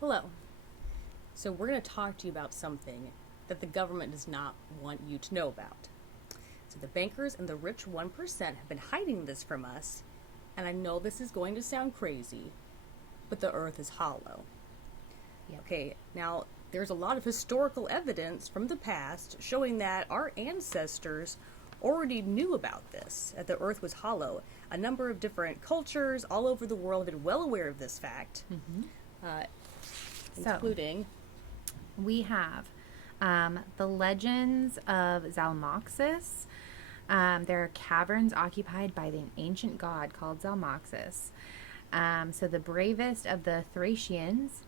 Hello. So, we're going to talk to you about something that the government does not want you to know about. So, the bankers and the rich 1% have been hiding this from us, and I know this is going to sound crazy, but the earth is hollow. Yep. Okay, now there's a lot of historical evidence from the past showing that our ancestors already knew about this, that the earth was hollow. A number of different cultures all over the world have been well aware of this fact, uh, So including. we have the legends of Zalmoxis. There are caverns occupied by an ancient god called Zalmoxis. So the bravest of the Thracians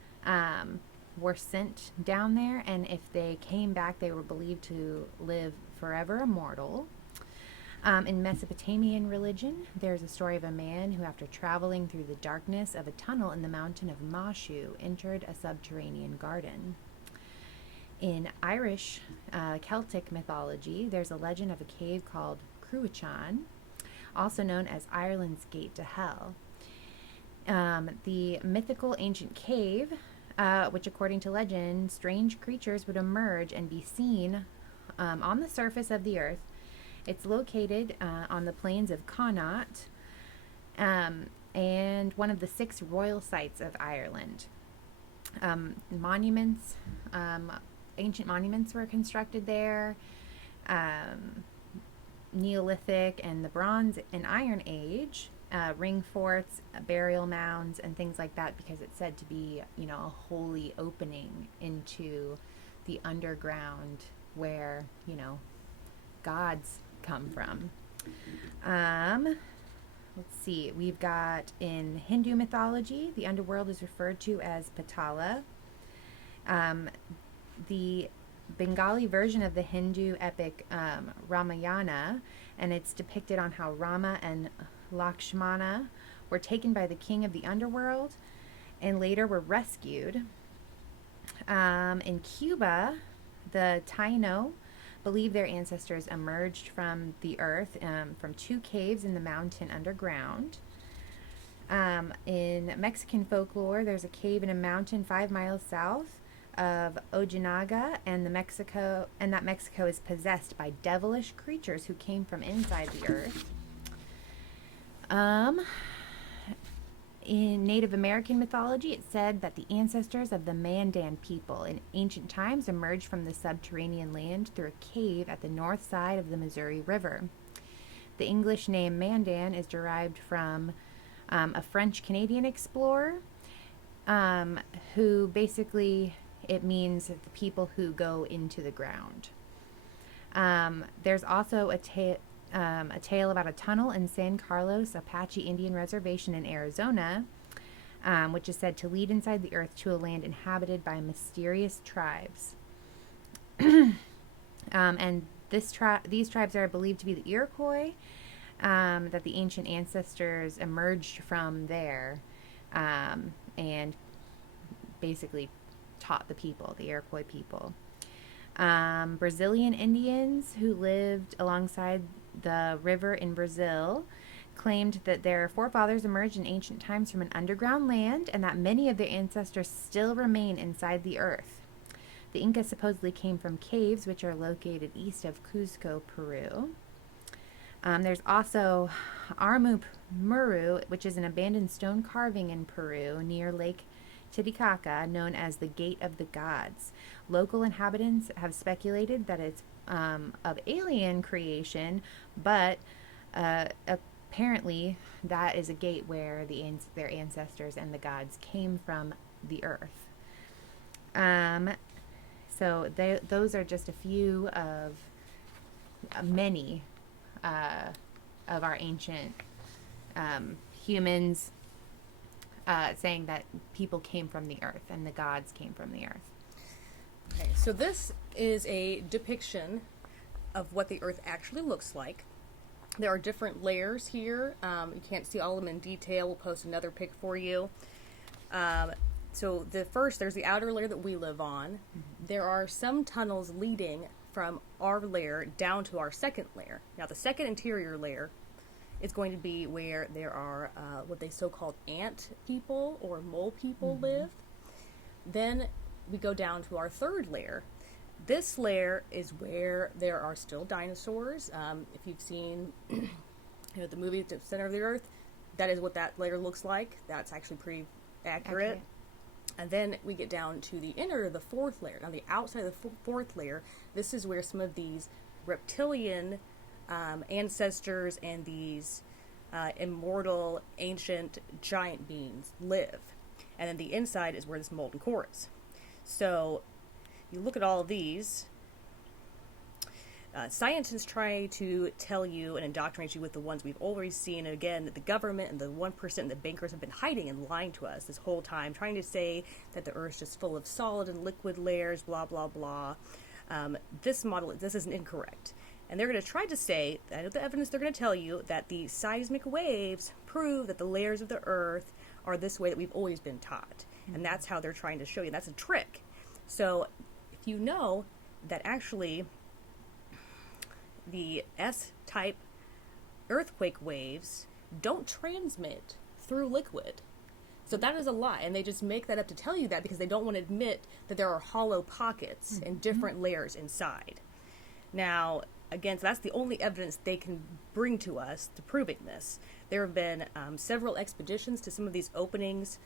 were sent down there, and if they came back, they were believed to live forever immortal. In Mesopotamian religion, there's a story of a man who, after traveling through the darkness of a tunnel in the mountain of Mashu, entered a subterranean garden. In Irish Celtic mythology, there's a legend of a cave called Cruachan, also known as Ireland's Gate to Hell. The mythical ancient cave, which according to legend, strange creatures would emerge and be seen on the surface of the earth. It's located on the plains of Connaught, and one of the 6 royal sites of Ireland. Monuments, ancient monuments were constructed there. Neolithic and the Bronze and Iron Age, ring forts, burial mounds, and things like that, because it's said to be, a holy opening into the underground where, gods come from. Let's see, we've got in Hindu mythology, the underworld is referred to as Patala. The Bengali version of the Hindu epic Ramayana, and it's depicted on how Rama and Lakshmana were taken by the king of the underworld and later were rescued. In Cuba, the Taino believe their ancestors emerged from the earth from 2 caves in the mountain underground. In Mexican folklore, there's a cave in a mountain 5 miles south of Ojinaga, and that Mexico is possessed by devilish creatures who came from inside the earth. In Native American mythology, it said that the ancestors of the Mandan people in ancient times emerged from the subterranean land through a cave at the north side of the Missouri River. The English name Mandan is derived from a French Canadian explorer who basically it means the people who go into the ground. There's also a tale about a tunnel in San Carlos Apache Indian Reservation in Arizona, which is said to lead inside the earth to a land inhabited by mysterious tribes. And these tribes are believed to be the Iroquois, that the ancient ancestors emerged from there and basically taught the people, the Iroquois people. Brazilian Indians who lived alongside the river in Brazil claimed that their forefathers emerged in ancient times from an underground land and that many of their ancestors still remain inside the earth. The Incas supposedly came from caves which are located east of Cuzco, Peru. There's also Armu Muru, which is an abandoned stone carving in Peru near Lake Titicaca, known as the Gate of the Gods. Local inhabitants have speculated that it's of alien creation, but apparently that is a gate where their ancestors and the gods came from the earth. So those are just a few of many of our ancient humans saying that people came from the earth and the gods came from the earth. Okay, so this is a depiction of what the Earth actually looks like. There are different layers here. You can't see all of them in detail. We'll post another pic for you. So there's the outer layer that we live on. Mm-hmm. There are some tunnels leading from our layer down to our second layer. Now, the second interior layer is going to be where there are what they so-called ant people or mole people live. Then we go down to our third layer. This layer is where there are still dinosaurs. If you've seen the movie The Center of the Earth, that is what that layer looks like. That's actually pretty accurate. And then we get down to the inner, the fourth layer. On the outside of the fourth layer, this is where some of these reptilian ancestors and these immortal ancient giant beings live. And then the inside is where this molten core is. So you look at all of these. Scientists try to tell you and indoctrinate you with the ones we've already seen. And again, the government and the 1% and the bankers have been hiding and lying to us this whole time, trying to say that the Earth's just full of solid and liquid layers, blah, blah, blah. This is incorrect. And they're going to try to say, out of the evidence, they're going to tell you that the seismic waves prove that the layers of the Earth are this way that we've always been taught. And that's how they're trying to show you. That's a trick. So if you know that actually the S-type earthquake waves don't transmit through liquid. So that is a lie, and they just make that up to tell you that because they don't want to admit that there are hollow pockets and different layers inside. Now, again, so that's the only evidence they can bring to us to proving this. There have been several expeditions to some of these openings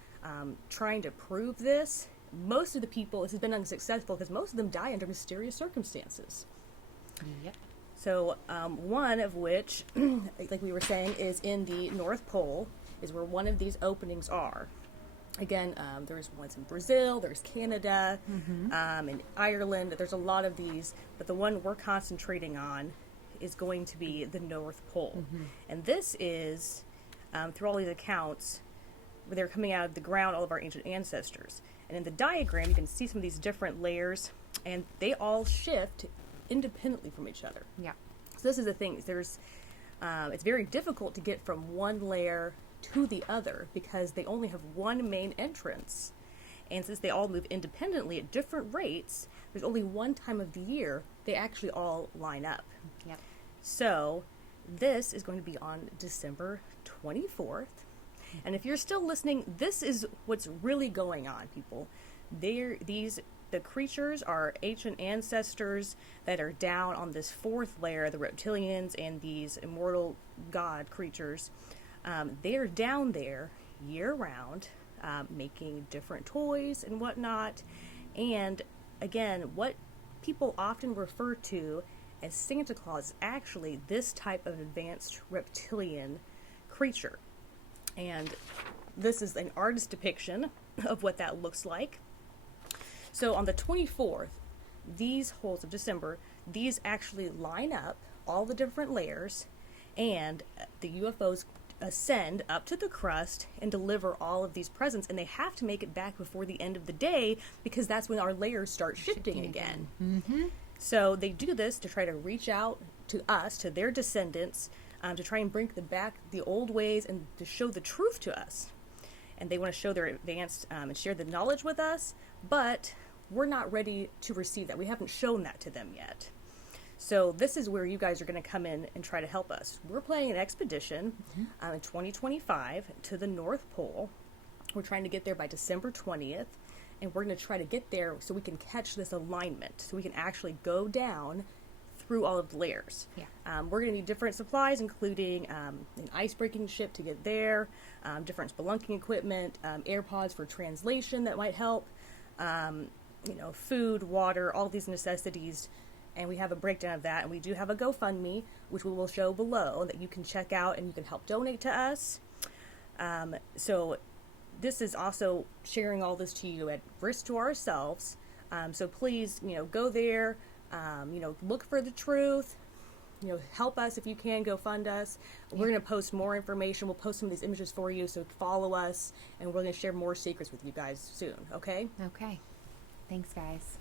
trying to prove this. Most of the people, this has been unsuccessful because most of them die under mysterious circumstances. Yep. So one of which, like we were saying, is in the North Pole, is where one of these openings are. Again, there's ones in Brazil, there's Canada, in Ireland. There's a lot of these, but the one we're concentrating on is going to be the North Pole. And this is, through all these accounts, where they're coming out of the ground, all of our ancient ancestors. And in the diagram, you can see some of these different layers, and they all shift independently from each other. Yeah. So this is the thing. There's, it's very difficult to get from one layer to the other because they only have one main entrance. And since they all move independently at different rates, there's only one time of the year they actually all line up. Yep. So this is going to be on December 24th. And if you're still listening, this is what's really going on, people. The creatures are ancient ancestors that are down on this fourth layer, the reptilians and these immortal god creatures. They are down there year-round, making different toys and whatnot. And again, what people often refer to as Santa Claus is actually this type of advanced reptilian creature. And this is an artist's depiction of what that looks like. So on the 24th, these holes of December, these actually line up all the different layers, and the UFOs ascend up to the crust and deliver all of these presents, and they have to make it back before the end of the day because that's when our layers start shifting again. So they do this to try to reach out to us, to their descendants, to try and bring back the old ways and to show the truth to us. And they want to show their advanced and share the knowledge with us, but we're not ready to receive that. We haven't shown that to them yet. So this is where you guys are going to come in and try to help us. We're planning an expedition in 2025 to the North Pole. We're trying to get there by December 20th, and we're going to try to get there so we can catch this alignment, so we can actually go down through all of the layers. Yeah. We're going to need different supplies, including an ice-breaking ship to get there, different spelunking equipment, AirPods for translation that might help, food, water, all these necessities. And we have a breakdown of that. And we do have a GoFundMe, which we will show below, that you can check out and you can help donate to us. So this is also sharing all this to you at risk to ourselves. So please, go there, look for the truth, help us if you can, go fund us. We're going to post more information. We'll post some of these images for you, so follow us, and we're going to share more secrets with you guys soon, okay? Okay. Thanks, guys.